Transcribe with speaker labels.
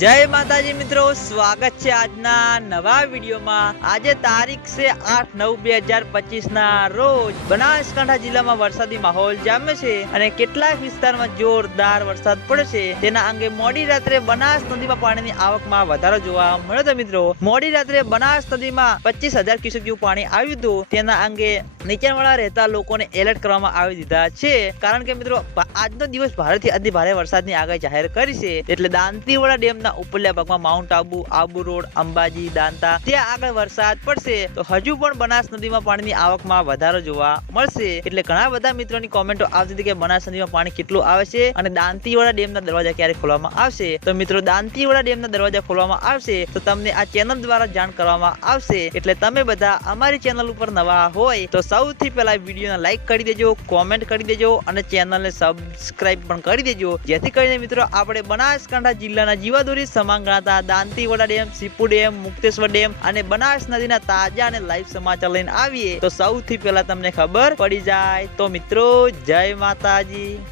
Speaker 1: જય માતાજી મિત્રો, સ્વાગત છે આજના નવા વિડીયોમાં. આજે તારીખ છે આઠ નવ બે હજાર પચીસ ના રોજ બનાસકાંઠા જિલ્લામાં વરસાદી માહોલ જામે છે અને કેટલાક વિસ્તારમાં જોરદાર વરસાદ પડશે તેના અંગે મોડી રાત્રે બનાસ નદીમાં પાણીની આવકમાં વધારો જોવા મળ્યો હતો મિત્રો. મોડી રાત્રે બનાસ નદીમાં પચીસ હજાર ક્યુસેક જેવું પાણી આવ્યું હતું. તેના અંગે નીચાણવાળા રહેતા લોકોને એલર્ટ કરવામાં આવી દીધા છે. કારણ કે મિત્રો, આજનો દિવસ ભારેથી અતિ ભારે વરસાદની આગાહી જાહેર કરી છે. એટલે દાંતીવાડા ડેમના ઉપરલા ભાગમાં માઉન્ટ આબુ આબુ રોડ, અંબાજી, દાંતા, ત્યાં આગળ વરસાદ પડશે. તો હજુ પણ બનાસ નદીમાં પાણીની આવકમાં વધારો જોવા મળશે. એટલે ઘણા બધા મિત્રોની કોમેન્ટો આવતી હતી કે બનાસ નદીમાં પાણી કેટલું આવે છે અને દાંતીવાડા ડેમના દરવાજા ક્યારે ખોલવામાં આવશે? તો મિત્રો, દાંતીવાડા ડેમના દરવાજા ખોલવામાં આવશે તો તમને આ ચેનલ દ્વારા જાણ કરવામાં આવશે. એટલે તમે બધા અમારી ચેનલ ઉપર નવા હોય તો સૌથી પહેલા વિડીયોને લાઈક કરી દેજો, કોમેન્ટ કરી દેજો અને ચેનલને સબસ્ક્રાઇબ પણ કરી દેજો. જેથી કરીને મિત્રો, આપણે બનાસકાંઠા જિલ્લાના જીવાદોરી સમાન Dantiwada dam, Sipu dam, Mukteshwar dam અને બનાસ નદીના તાજા અને લાઈવ સમાચાર લઈને આવીએ. તો સૌથી પહેલા તમને ખબર પડી જાય. તો મિત્રો, જય માતાજી.